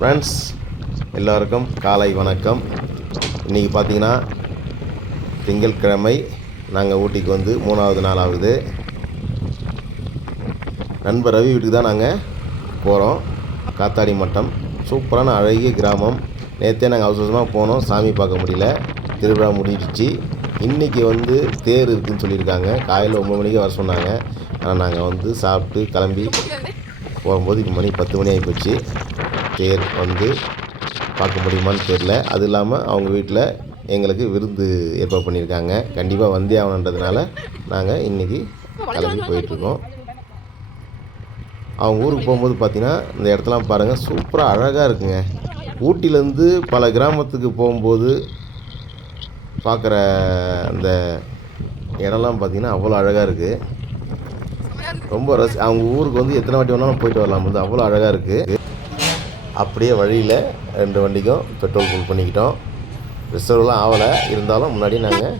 Friends எல்லோருக்கும் காலை வணக்கம். இன்றைக்கி பார்த்தீங்கன்னா திங்கட்கிழமை. நாங்கள் ஊட்டிக்கு வந்து 3வது நாள் ஆகுது. நண்பர் ரவி வீட்டுக்கு தான் நாங்கள் போகிறோம். காத்தாடி மட்டம் சூப்பரான அழகிய கிராமம். நேற்றே நாங்கள் அவசரமாக போனோம், சாமி பார்க்க முடியல, திருவிழா முடிஞ்சிச்சு. இன்றைக்கி வந்து தேர் இருக்குதுன்னு சொல்லியிருக்காங்க. காலையில் 9 மணிக்கு வர சொன்னாங்க. ஆனால் நாங்கள் வந்து சாப்பிட்டு கிளம்பி போகும்போது மணி 10 மணி ஆகிப்போச்சு. தேர் வந்து பார்க்க முடியுமான்னு தெரியல. அது இல்லாமல் அவங்க வீட்டில் எங்களுக்கு விருந்து ஏற்பாடு பண்ணியிருக்காங்க. கண்டிப்பாக வந்தே ஆகணுன்றதுனால நாங்கள் இன்றைக்கி கிளம்பி போயிட்டுருக்கோம். அவங்க ஊருக்கு போகும்போது பார்த்திங்கன்னா இந்த இடத்தெல்லாம் பாருங்கள், சூப்பராக அழகாக இருக்குங்க. ஊட்டிலேருந்து பல கிராமத்துக்கு போகும்போது பார்க்குற அந்த இடம்லாம் பார்த்திங்கன்னா அவ்வளோ அழகாக இருக்குது. ரொம்ப அவங்க ஊருக்கு வந்து எத்தனை வாட்டி வேணாலும் போயிட்டு வரலாம், வந்து அவ்வளோ அழகாக இருக்குது. அப்படியே வழியில் 2 வண்டிக்கும் பெட்ரோல் ஃபுல் பண்ணிக்கிட்டோம். ரிசர்வ்லாம் ஆகலை, இருந்தாலும் முன்னாடியே நாங்கள்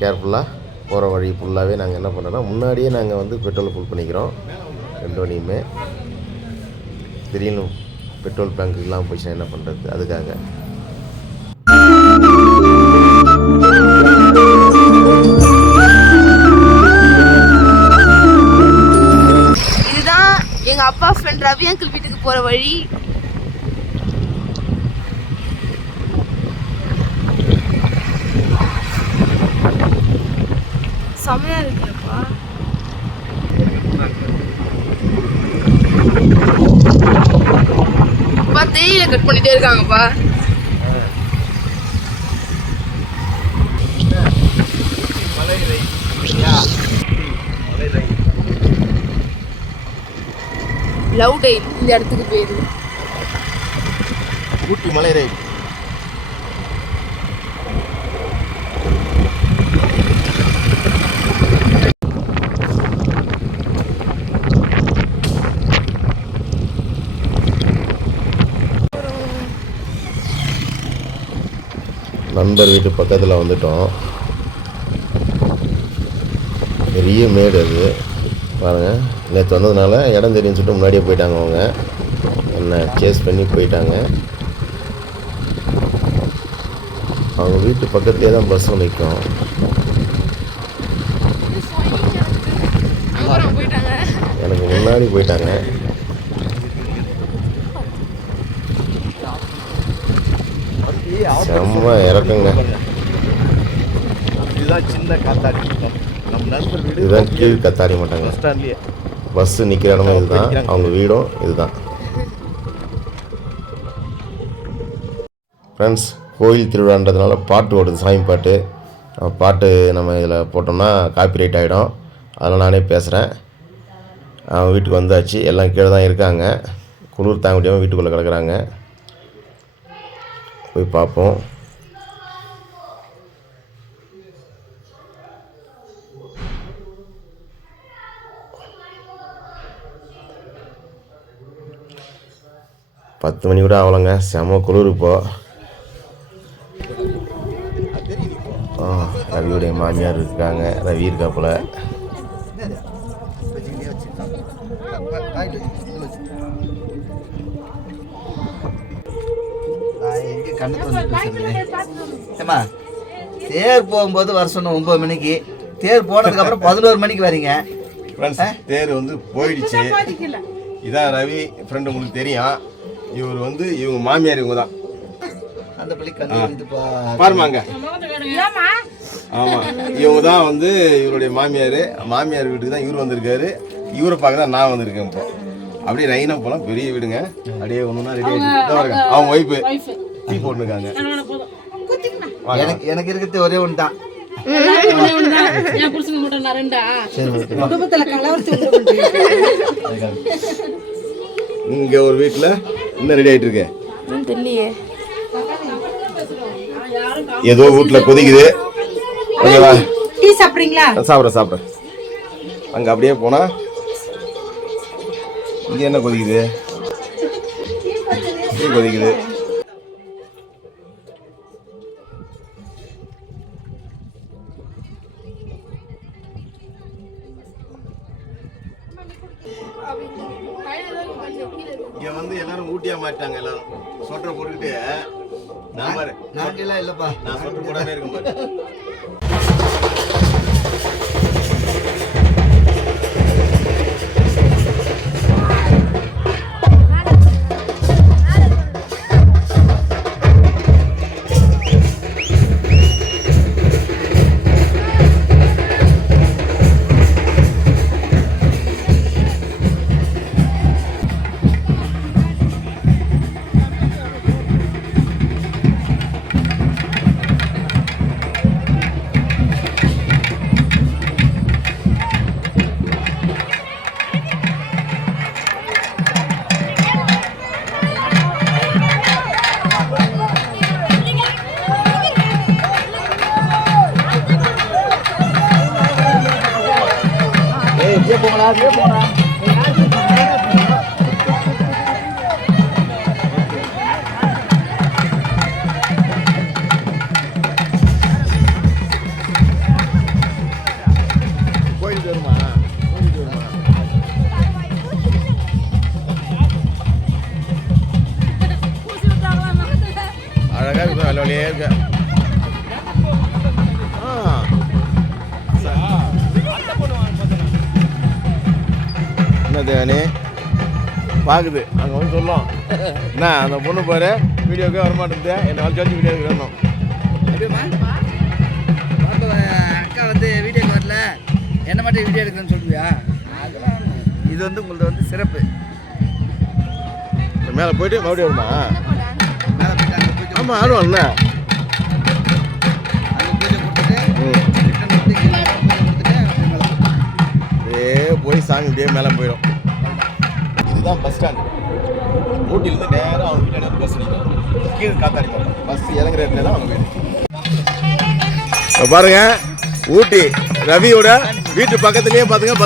கேர்ஃபுல்லாக போகிற வழி ஃபுல்லாகவே நாங்கள் என்ன பண்ணுறோன்னா முன்னாடியே நாங்கள் வந்து பெட்ரோல் ஃபுல் பண்ணிக்கிறோம். 2 வண்டியுமே. திடீர்னு பெட்ரோல் பேங்க்குலாம் போயிடுச்சுன்னா என்ன பண்ணுறது, அதுக்காக. இதுதான் எங்கள் அப்பா ஃப்ரெண்ட் ரவி அங்கிள் வீட்டுக்கு போகிற வழி. செமையா இருக்குல்லப்பா. தேயிலை கட் பண்ணிட்டே இருக்காங்கப்பா. லவ் டெயில் இந்த இடத்துக்கு பேரு ஊட்டி மலை ரயில். நண்பர் வீட்டு பக்கத்தில் வந்துட்டோம். பெரிய மேடு அது பாருங்கள். நேற்று வந்ததுனால இடம் தெரியுன்னு சொல்லிட்டு முன்னாடியே போயிட்டாங்க. அவங்க என்ன சேஸ் பண்ணி போயிட்டாங்க. அவங்க வீட்டு பக்கத்துலேயே தான் பஸ் நிற்கும். எனக்கு முன்னாடி போயிட்டாங்க. செம்ம இறக்குங்க. இதுதான் சின்ன காத்தாடி. நம்ம நண்பர் வீடு இதுதான் கீழ் கத்தாடி மாட்டாங்க. ஸ்டாண்ட்லேயே பஸ்ஸு நிற்கிற இடமும் இதுதான், அவங்க வீடும் இதுதான். ஃப்ரெண்ட்ஸ், கோயில் திருவிழான்றதுனால பாட்டு ஓடுது, சாமி பாட்டு. பாட்டு நம்ம இதில் போட்டோம்னா காப்பிரைட் ஆகிடும். அதனால் நானே பேசுகிறேன். அவங்க வீட்டுக்கு வந்தாச்சு. எல்லாம் கீழே தான் இருக்காங்க. குளிர் தாங்க முடியாமல் வீட்டுக்குள்ளே கிடக்குறாங்க. போய் பார்ப்போம். பத்து மணி கூட ஆகலைங்க. செம குளிர் இப்போது. ரவியுடைய மாமியார் இருக்காங்க. ரவி இருக்காப்புல. ஏமா தேர் போகும்போது வர சொன்ன 9 மணிக்கு, தேர் போனதுக்கு அப்புறம் 11 மணிக்கு வரீங்க. தேர் வந்து போயிடுச்சு. இதான் ரவி ஃப்ரெண்டு, உங்களுக்கு தெரியும். இவர் வந்து இவங்க மாமியார், இவங்க தான் அந்த பள்ளி பாருமாங்க. ஆமாம், இவங்க தான் வந்து இவருடைய மாமியார். மாமியார் வீட்டுக்கு தான் இவர் வந்திருக்காரு. இவரை பார்க்க தான் நான் வந்திருக்கேன். இப்போ அப்படியே ரைனா போகலாம். பெரிய வீடுங்க. அப்படியே ஒன்றுனா ரெடி ஆகிடுச்சு. அவங்க ஒய்ஃபு டீ போட்டுருக்காங்க. எனக்கு இருக்கிறது ஒரே ஒன்று தான். இங்கே ஒரு வீட்டில் இன்னும் ரெடி ஆகிட்டு இருக்கு. ஏதோ வீட்டில் கொதிக்குது. சாப்பிட்றேன். அங்கே அப்படியே போனால் இங்கே என்ன கொதிக்குது? டீ கொதிக்குது. இங்கே வந்து எல்லாரும் ஊட்டியா மாட்டாங்க எல்லாரும் சொட்டரை போட்டுக்கிட்டு நான் பாரு நாங்கெல்லாம் இல்லப்பா நான் சொட்டர் போடாமே இருக்கும் பாரு போங்களா அப்படியே போனா கோயிலுக்கு வருமா அழகா இருக்கும் நல்ல வழியே இருக்கு என்னது பார்க்குது அங்கே வந்து சொல்லும் என்ன அந்த பொண்ணு பாரு வீடியோக்கே வரமாட்டேங்குது என்னை வச்சு வச்சு வீடியோக்கு வரணும் அக்கா வந்து வீடியோக்கு வரல என்ன மட்டும் வீடியோ எடுக்கிறேன்னு சொல்லுவியா அதெல்லாம் இது வந்து உங்களது வந்து சிறப்பு மேலே போயிட்டு மறுபடியும் வருமா மேலே போயிட்டு அங்கே பூஜை ஆமாம் ஆடுவான்ல அங்கே பூஜை கொடுத்துட்டு ரிட்டன் வந்து பூஜை கொடுத்துட்டு அப்படியே மேலே அப்படியே போய் சாங் இப்படியே மேலே போயிடும் இதுதான் பஸ் ஸ்டாண்ட் ஊட்டியிலேருந்து நேராக அவங்க வீட்டாடி வந்து பஸ் நிற்கும் கீழே காத்தாடி மாட்டோம் பஸ் இறங்குற இடத்துல தான் அவங்க வீடு இப்போ பாருங்க ஊட்டி ரவியோட வீட்டு பக்கத்துலேயே பார்த்துங்க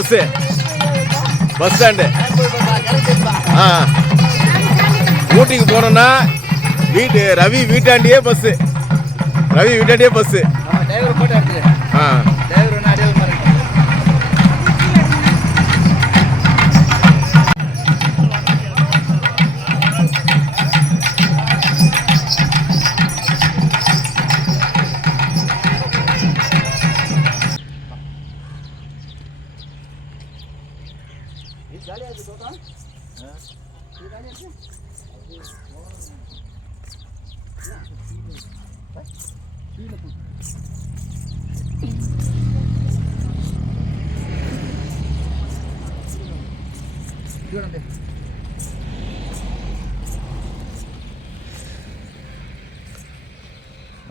பஸ் ஸ்டாண்டு ஆ ஊட்டிக்கு போனோம்னா ரவி வீட்டாண்டியே பஸ்ஸு டிரைவர் போட்டு எடுத்துரு ஆ டிரைவர் ஒன்று அடையாளம் பாருங்க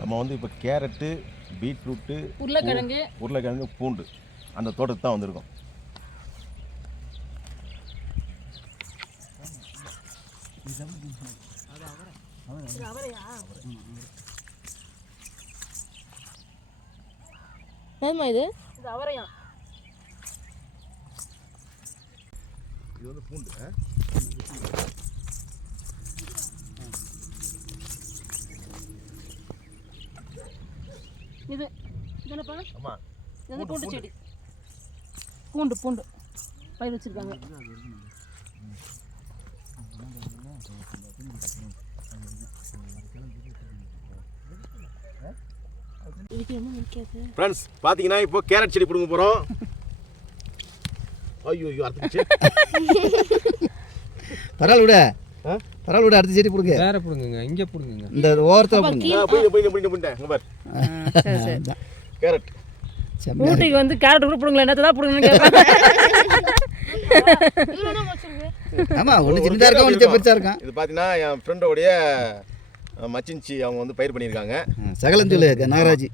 நம்ம வந்து இப்போ கேரட்டு பீட்ரூட்டு உருளைக்கிழங்கு பூண்டு அந்த தோட்டத்துக்கு தான் வந்திருக்கோம் இது இது வந்து பூண்டு இது என்னப்பா ஆமா இது பூண்டு செடி பூண்டு பயிர் வச்சிருக்காங்க ஃப்ரெண்ட்ஸ் பார்த்தீங்கன்னா இப்போ கேரட் செடி பிடுங்க போகிறோம் ஐயோ அறுத்துச்சு பரவாயில்ல விட அடுத்த செடி பிடுங்க வேற பிடுங்குங்க இங்கே பிடுங்குங்க இந்த ஓரத்தில் பிடுங்க கேரட் ஊட்டிக்கு வந்து கேரட் கூட பிடுங்கல என்னதான் பிடுங்கன்னு ஆமாம் ஒன்று சின்னதாக இருக்கா ஒன்று பெருசாக இருக்கான் இது பார்த்தீங்கன்னா என் ஃப்ரெண்டோடைய மச்சின்ச்சி அவங்க வந்து பயிர் பண்ணியிருக்காங்க சகலம் சொல்லு நாகராஜ்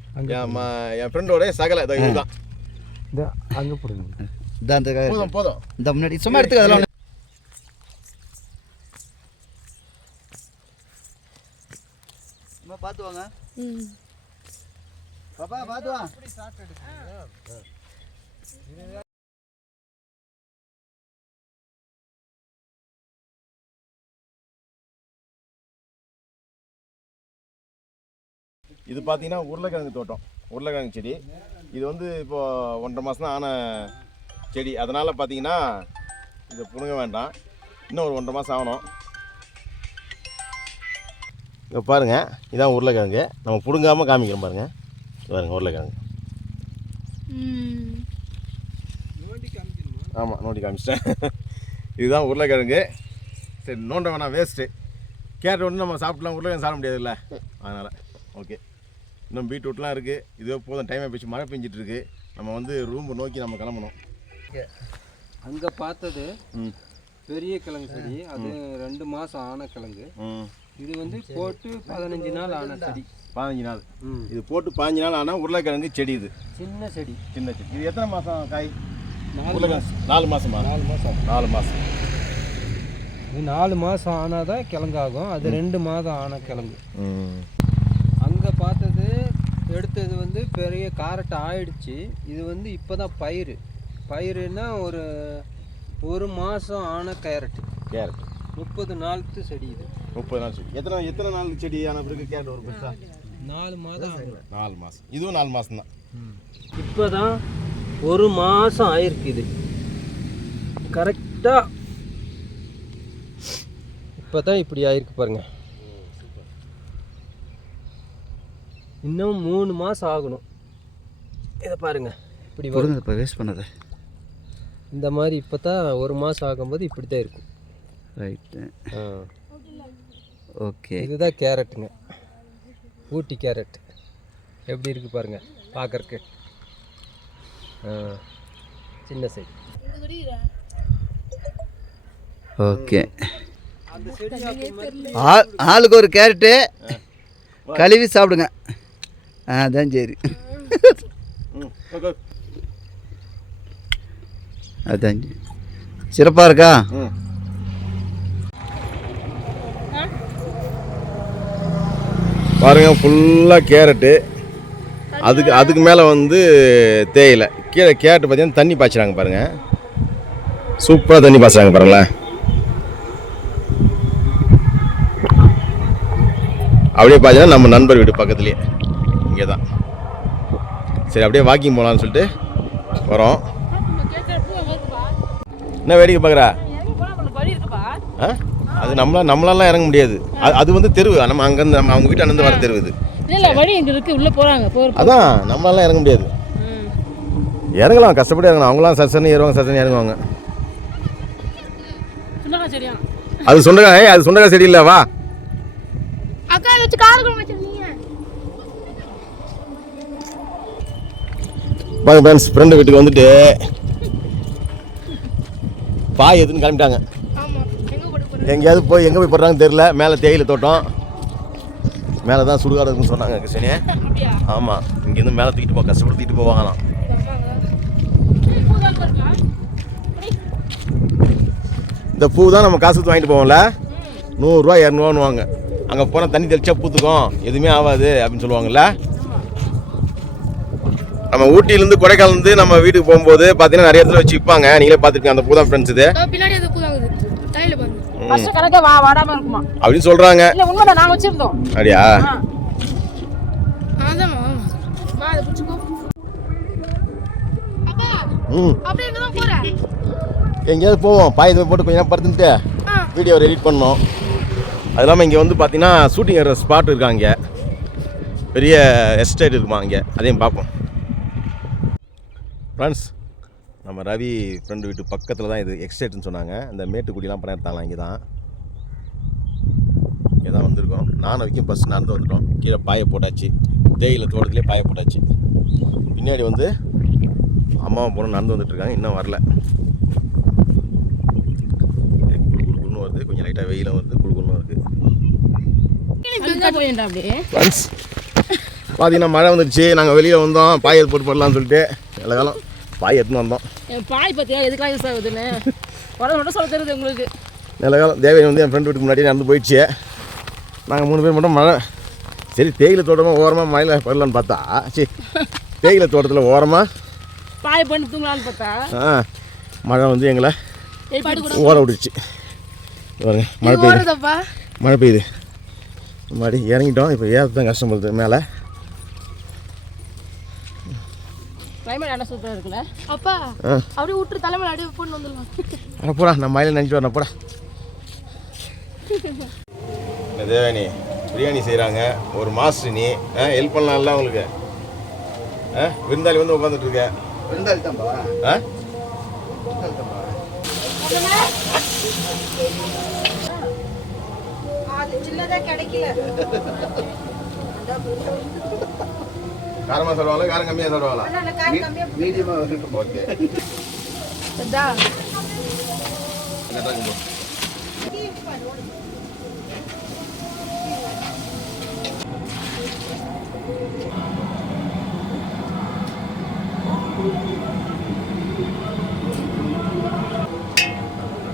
என் ஃப்ரெண்டோடைய சகல இதுதான் இந்த அங்கே பிடுங்க போதும் இந்த முன்னாடி சும்மா எடுத்துக்க அதெல்லாம் பார்த்து வாங்க பாப்பா பார்த்து வா இது பார்த்தீங்கன்னா உருளைக்கிழங்கு தோட்டம் உருளைக்கிழங்கு செடி இது வந்து இப்போ 1.5 மாதம் தான் ஆன செடி அதனால் பார்த்தீங்கன்னா இதை பிடுங்க வேண்டாம் இன்னும் ஒரு 1.5 மாதம் ஆகணும் இங்கே பாருங்கள், இதான் உருளைக்கிழங்கு. நம்ம பிடுங்காமல் காமிக்கிறோம் பாருங்கள். பாருங்கள் உருளைக்கிழங்கு. ஆமாம், நோண்டி காமிச்சிட்டேன். இதுதான் உருளைக்கிழங்கு. சரி, நோண்ட வேணாம், வேஸ்ட்டு. கேரட் ஒன்று நம்ம சாப்பிட்லாம், உருளைக்கிழங்கு சாப்பிட முடியாதுல்ல, அதனால். ஓகே, இன்னும் பீட்ரூட்லாம் இருக்குது. இதுவே போதும், டைமாக போச்சு. மழை பெஞ்சிட்ருக்கு. நம்ம வந்து ரூம் நோக்கி நம்ம கிளம்பணும். அங்கே பார்த்தது பெரிய கிழங்கு செடி, அது 2 மாதம் ஆன கிழங்கு. இது வந்து போட்டு 15 நாள் ஆன செடி. 15 நாள். இது போட்டு 15 நாள் ஆனால் உருளைக்கிழங்கு செடி. இது சின்ன செடி. இது எத்தனை மாதம் காய்? 4 மாதம். 4 மாதமா? 4 மாதம். 4 மாதம். இது 4 மாதம் ஆனால் தான் கிழங்காகும். அது 2 மாதம் ஆன கிழங்கு. அங்கே பார்த்தது எடுத்தது வந்து பெரிய காரட்டை ஆயிடுச்சு. இது வந்து இப்போ தான் பயிருன்னா ஒரு மாதம் ஆன கேரட். 30 நாளுக்கு செடி. இது 30 நாள் செடி. எத்தனை நாள் செடி ஆன பிறகு கேரட் ஒரு பெருசா? 4 மாதம். 4 மாதம். இதுவும் 4 மாதம் தான். இப்போ தான் 1 மாதம் ஆயிருக்கு. இது கரெக்டாக இப்போ தான் இப்படி ஆயிருக்கு பாருங்க. இன்னும் 3 மாதம் ஆகணும். இதை பாருங்க, இப்படி வரும். இப்போ வேஸ்ட் பண்ணது இந்த மாதிரி இப்போ தான் 1 மாதம் ஆகும்போது இப்படி தான் இருக்கும். ரைட்டு. ஓகே, இதுதான் கேரட்டுங்க. ஊட்டி கேரட் எப்படி இருக்கு பாருங்க பார்க்கறக்கு. சின்ன சைடு. ஓகே, ஆளுக்கு ஒரு கேரட்டு கழுவி சாப்பிடுங்க. அதான் சரி. அதான் சிறப்பாக இருக்கா? பாருங்கள், ஃபுல்லாக கேரட்டு. அதுக்கு மேலே வந்து தேயிலை. கீழே கேரட்டு பார்த்தீங்கன்னா தண்ணி பாய்ச்சுறாங்க பாருங்கள். சூப்பராக தண்ணி பாய்ச்சுறாங்க பாருங்களேன். அப்படியே பார்த்தீங்கன்னா நம்ம நண்பர் வீடு பக்கத்துலேயே இங்கே தான். சரி, அப்படியே வாக்கிங் போகலான்னு சொல்லிட்டு வரோம். என்ன வேடிக்கை பார்க்குறா? அது நம்மளாலாம் இறங்க முடியாது. அது வந்து தெருவு. நம்ம அங்கேருந்து அவங்க வீட்டு அண்ணந்து வர தெருவு இது. அதான் நம்மளாலாம் இறங்க முடியாது. இறங்கலாம், கஷ்டப்பட்டு இறங்கலாம். அவங்களாம் சசனி ஏறுவாங்க, சசனி இறங்குவாங்க. அது சொன்னக்காய், அது சொன்னக்காய் செடி இல்லை. வா பாருங்க ஃப்ரெண்ட்ஸ், ஃப்ரெண்டு வீட்டுக்கு வந்துட்டு பாய் எதுன்னு கிளம்பிட்டாங்க. எங்கேயாவது போய் எங்கே போய் போடுறாங்கன்னு தெரியல. மேலே தேயிலை தோட்டம், மேலே தான் சுடுகாடு இருக்குன்னு சொன்னாங்க கிருஷ்ணே. ஆமாம், இங்கேருந்து மேலே தூக்கிட்டு போக கஷ்டப்பட்டு தூக்கிட்டு போவாங்களாம். இந்த பூ தான் நம்ம காசு வாங்கிட்டு போவோம்ல, 100 ரூபா 200 வாங்க. அங்கே போனால் தண்ணி தெளிச்சா பூத்துக்கும், எதுவுமே ஆகாது அப்படின்னு சொல்லுவாங்கல்ல. நம்ம ஊட்டியிலேருந்து கொடைக்கானலேருந்து நம்ம வீட்டுக்கு போகும்போது பார்த்தீங்கன்னா நிறைய இடத்துல வச்சு விற்பாங்க. நீங்களே பார்த்துருக்கீங்க. அந்த பூ தான் ஃப்ரெண்ட்ஸ் இது அப்படின்னு சொல்கிறாங்க. அப்படியா? எங்கேயாவது போவோம், பாய் போட்டு கொஞ்சம் படுத்துட்டு வீடியோ எடிட் பண்ணோம். அது இல்லாமல் இங்கே வந்து பார்த்தீங்கன்னா ஷூட்டிங் ஏற ஸ்பாட் இருக்காங்க. இங்கே பெரிய எஸ்டேட் இருக்குமா, இங்கே அதையும் பார்ப்போம். ஃப்ரெண்ட்ஸ், நம்ம ரவி ஃப்ரெண்டு வீட்டு பக்கத்தில் தான் இது எஸ்டேட்னு சொன்னாங்க. இந்த மேட்டுக்குடிலாம் படம் எடுத்தாங்களாம். இங்கே தான் வந்திருக்கோம். நானும் வைக்கும் பஸ் நடந்து வந்துட்டோம். கீழே பாயை போட்டாச்சு, தேயிலை தோட்டத்துலேயே பாயை போட்டாச்சு. பின்னாடி வந்து அம்மாவும் பொண்ணு நடந்து வந்துட்டுருக்காங்க, இன்னும் வரல. குழுன்னு வருது, கொஞ்சம் லைட்டாக வெயிலும் வருது, குழுன்னு வருது. ஃப்ரெண்ட்ஸ் பார்த்தீங்கன்னா மழை வந்துடுச்சு. நாங்கள் வெளியே வந்தோம் பாயை போட்டு போடலான்னு சொல்லிட்டு எல்லா காலம் பாய் எடுத்துன்னு வந்தோம். பாய் பார்த்தியா எதுக்காக யூஸ் ஆகுதுன்னு மட்டும் சொல்ல தெரியுது உங்களுக்கு. நல்ல காலம் தேவையை வந்து என் ஃப்ரெண்ட் வீட்டுக்கு முன்னாடி நடந்து போயிடுச்சு. நாங்கள் 3 பேர் மட்டும் மழை. சரி, தேயிலை தோட்டமாக ஓரமாக மழையில் படலான்னு பார்த்தா, சரி தேயிலை தோட்டத்தில் ஓரமாக பாய் பண்ணி தூங்கலான்னு பார்த்தா மழை வந்து எங்களை ஓர விடுச்சு. பாருங்க, மழை பெய்யுது. மாடி இறங்கிட்டோம். இப்போ ஏறது தான் கஷ்டப்படுது மேலே. கிளைமேட் என்ன சூப்பராக இருக்குல்ல அப்பா. அப்படியே விட்டு தலைமையில் அப்படியே போட்டு வந்துடலாம். அட போடா, நான் மழையில் நினைச்சிட்டு வரேன். போடா தேவனி, பிரியாணி செய்கிறாங்க. ஒரு மாஸ்டர் நீ ஹெல்ப் பண்ணலாம்ல உங்களுக்கு. விருந்தாளி வந்து உட்காந்துட்டு இருக்க. விருந்தாளி தான்ப்பா. அது சின்னதா கிடைக்கல. காரமாக சாப்பிடுவாங்களா காரம் கம்மியாக சாப்பிடுவாங்களா? மீடியமாக ஓகே.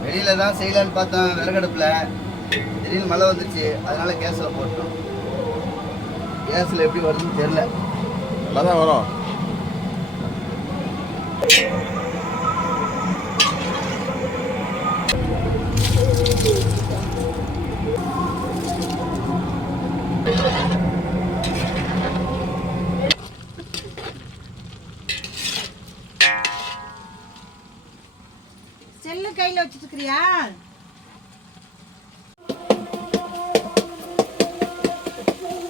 வெளியில தான் செய்யலான்னு பார்த்தோம் விறகடுப்புல. திடீர்னு மழை வந்துருச்சு, அதனால கேஸில் போட்டோம். கேஸில் எப்படி வருதுன்னு தெரியல. நல்லா தான் வரும். செல்லு கையில வச்சிட்டு இருக்கிறியா?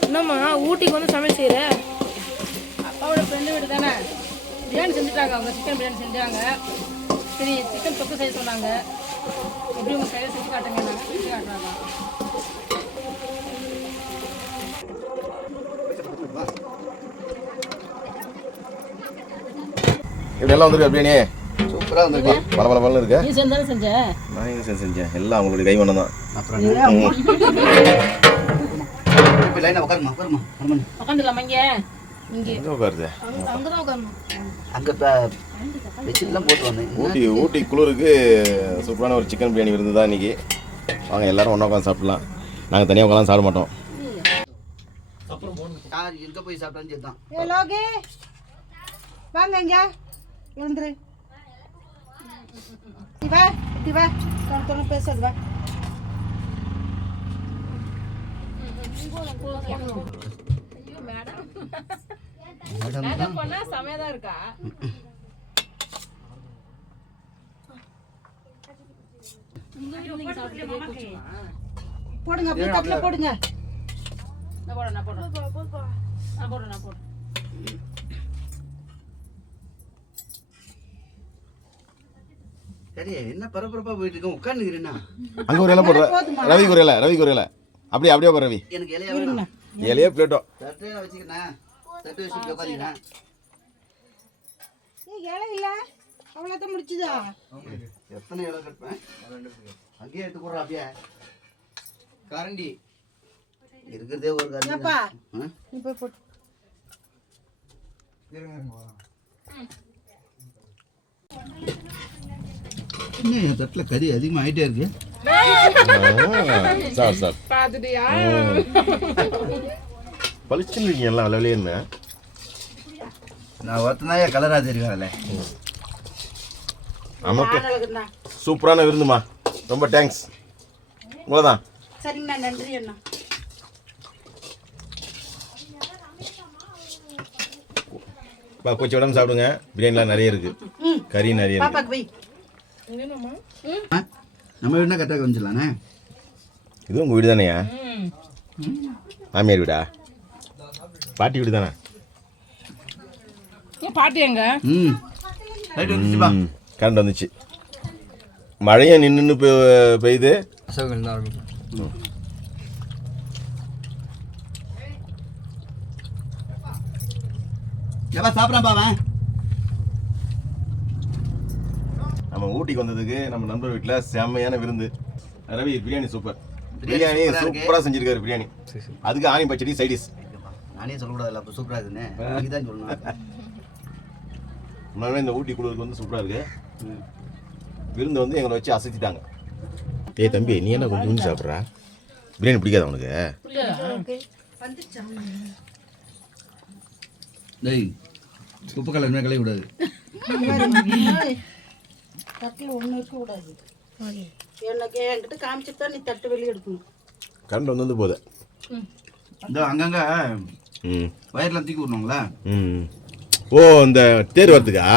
என்னம்மா ஊட்டிக்கு வந்து சமையல் செய்யற? அப்பாவோட ஃப்ரெண்டு வீடு தானே, பிரியாணி செஞ்சுட்டாங்க. அவங்க சிக்கன் பிரியாணி செஞ்சாங்க. சரி சிக்கன் தொக்கு செய்ய சொன்னாங்க. எப்படி உங்க கையில் செஞ்சு காட்டுங்க. நாங்கள் செஞ்சு காட்டுறாங்க. இப்படி எல்லாம் வந்துருக்கு பிரியாணி. சூப்பராக வந்துருக்கு. பல பல பலன்னு இருக்கு. நீ செஞ்சாலும் செஞ்ச? நான் எங்கே செஞ்சேன்? எல்லாம் அவங்களுடைய கை வண்ணம் தான். அப்புறம் இப்போ லைனாக உட்காருமா உட்காருமா உட்காந்துடலாமா? இங்கே இங்கே எங்கே உட்காருது? அங்கே தான் உட்காரணும். அங்கே வெச்சிலாம் போட்டு வந்தேன். ஊட்டி குளிருக்கு சூப்பரான ஒரு சிக்கன் பிரியாணி விருந்து தான் இன்றைக்கி. வாங்க எல்லோரும் ஒன்றா உட்காந்து சாப்பிட்லாம். நாங்கள் தனியாக உட்காந்து சாப்பிட மாட்டோம். யார் எங்கே போய் சாப்பிட்டான்னு சரி தான். ஏ லோகே வாங்க இங்க எழுந்துரு. வா வா தொண்ணு பேசுறது வா. சமையதான் இருக்கா? போடுங்க அப்படியே கட்டில போடுங்க. நான் போடுறேன். சரி என்ன பரபரப்பா போயிட்டு இருக்கோம். உட்காந்துக்கிறேன்னா அங்கே ஒரு இலை போடுற ரவிக்கு ஒரு இலை அப்படியே உட்கார் ரவி. எனக்கு இலையா வேணும். இலையே பிளேட்டோ தட்டு வச்சுக்கிறேன். தட்டு வச்சுட்டு உட்காந்துக்கிறேன். இலை இல்லை அவ்வளோதான் முடிச்சுதா? எத்தனை இலை கட்டுப்பேன்? அங்கேயே எடுத்து போடுறா. அப்படியே கரண்டி இருக்கிறதே ஒரு கரண்டி. இப்போ போட்டு என் தட்டில் கறி அதிகமாக ஆகிட்டே இருக்கு. சார் பார்த்துட்டியா? பளிச்சுன்னு இருக்கீங்க எல்லாம் விலையின்னு. நான் ஒருத்தனாயே கலராக தெரியும். நமக்கு சூப்பரான விருந்துமா. ரொம்ப தேங்க்ஸ். உங்களதான். சரிங்கண்ணா, நன்றி அண்ணா. கொச்சி உடம்பு சாப்பிடுங்க. பிரியாணிலாம் நிறைய இருக்கு, கறி நிறைய இருக்கு. நம்ம வீடுனா கரெக்டாக கொஞ்சலாண்ணே. இது உங்கள் வீடு தானேயா? மாமியார் வீடா? பாட்டி வீடு தானே? பாட்டி எங்க? கரண்ட் வந்துச்சு. மழையும் நின்று பெய்யுது. சாப்பிட்றேன். நம்ம ஊட்டிக்கு வந்ததுக்கு நம்ம நண்பர் வீட்டில் செம்மையான விருந்து. ரவி பிரியாணி சூப்பர். பிரியாணி சூப்பராக செஞ்சிருக்காரு. பிரியாணி அதுக்கு ஆனி பச்சடி சைடிஸ். நானே சொல்லக்கூடாதுல்ல, அப்போ சூப்பராக இருக்குன்னு நீ தான் சொல்லணும். உண்மையாகவே இந்த ஊட்டி குழுவுக்கு வந்து சூப்பராக இருக்கு. விருந்து வந்து எங்களை வச்சு அசைத்திட்டாங்க. ஏய் தம்பி, நீ என்ன கொஞ்சம் கொஞ்சம் சாப்பிட்றா? பிரியாணி பிடிக்காத உனக்கு? டேய் உப்பு கலர் கலைய கூடாது. தட்டில் ஒன்று இருக்கக்கூடாது. எனக்கு என்கிட்ட காமிச்சிட்டு தான் நீ தட்டு வெளியே எடுக்கணும். கரண்ட் வந்து போகுது. இந்த அங்கங்கே வயர்லாம் தூக்கி விடணுங்களா? ஓ, இந்த தேர் வரத்துக்கா?